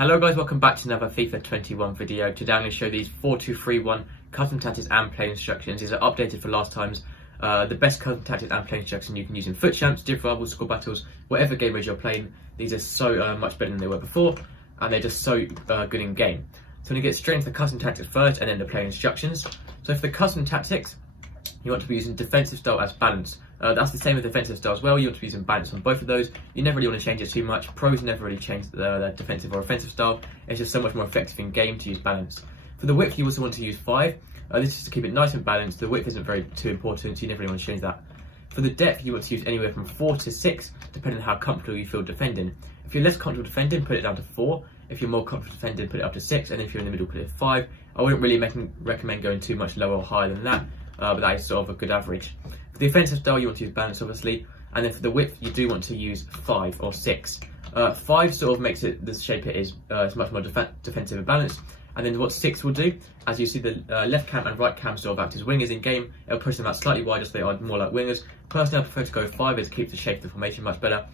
Hello guys, welcome back to another FIFA 21 video. Today I'm going to show these 4-2-3-1 custom tactics and play instructions. These are updated for last times. The best custom tactics and play instructions you can use in FUT Champs, div rivals, score battles, whatever game mode you're playing. These are so much better than they were before, and they're just so good in game. So I'm going to get straight into the custom tactics first and then the play instructions. So for the custom tactics, you want to be using defensive style as balance. That's the same with defensive style as well. You want to be using balance on both of those. You never really want to change it too much. Pros never really change their defensive or offensive style. It's just so much more effective in game to use balance. For the width, you also want to use 5. This is to keep it nice and balanced. The width isn't too important, so you never really want to change that. For the depth, you want to use anywhere from 4 to 6, depending on how comfortable you feel defending. If you're less comfortable defending, put it down to 4. If you're more comfortable defending, put it up to 6. And if you're in the middle, put it at 5. I wouldn't really recommend going too much lower or higher than that, but that is sort of a good average. For the offensive style, you want to use balance, obviously. And then for the width, you do want to use 5 or 6. 5 sort of makes it the shape it is. It's much more defensive and balanced. And then what 6 will do, as you see the left cam and right cam sort of act as wingers in game, it'll push them out slightly wider so they are more like wingers. Personally, I prefer to go 5 as it keeps the shape of the formation much better.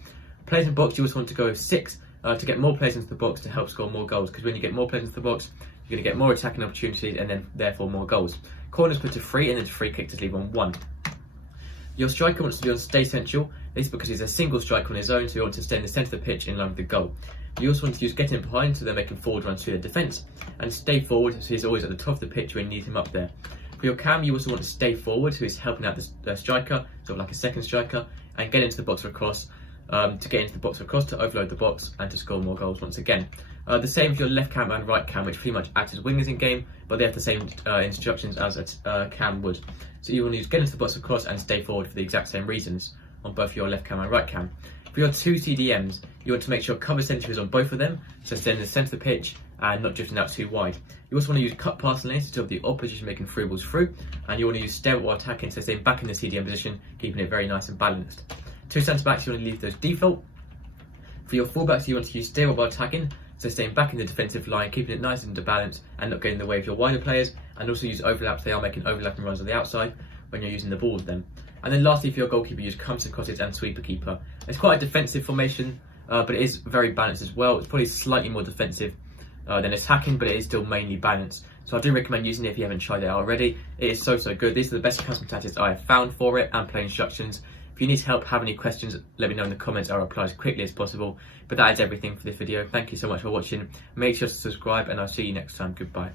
Players in box, you also want to go 6 to get more players into the box to help score more goals, because when you get more players into the box, you're going to get more attacking opportunities and then therefore more goals. Corners put to 3 and then to free kick to leave on 1. Your striker wants to be on stay central. This is because he's a single striker on his own, so you want to stay in the centre of the pitch in line with the goal. You also want to use getting behind, so they're making forward runs through their defence, and stay forward, so he's always at the top of the pitch when you need him up there. For your cam, you also want to stay forward, so he's helping out the striker, sort of like a second striker, and get into the box or across, to get into the box or across, to overload the box, and to score more goals once again. The same for your left cam and right cam, which pretty much act as wingers in game, but they have the same instructions as a cam would. So you want to use get into the box across and stay forward for the exact same reasons on both your left cam and right cam. For your 2 CDMs, you want to make sure cover centre is on both of them, so stay in the centre of the pitch and not drifting out too wide. You also want to use cut passing lanes to stop the opposition making through balls through, and you want to use stay while attacking, so staying back in the CDM position, keeping it very nice and balanced. 2 centre backs, you want to leave those default. For your fullbacks, you want to use stay while attacking, so staying back in the defensive line, keeping it nice and balanced and not getting in the way of your wider players, and also use overlaps. They are making overlapping runs on the outside when you're using the ball with them. And then lastly, for your goalkeeper, use counter crosses and sweeper keeper. It's quite a defensive formation, but it is very balanced as well. It's probably slightly more defensive than attacking, but it is still mainly balanced. So I do recommend using it if you haven't tried it out already. It is so good. These are the best custom tactics I have found for it and play instructions. If you need help, have any questions, let me know in the comments. I'll reply as quickly as possible. But that is everything for this video. Thank you so much for watching. Make sure to subscribe and I'll see you next time. Goodbye.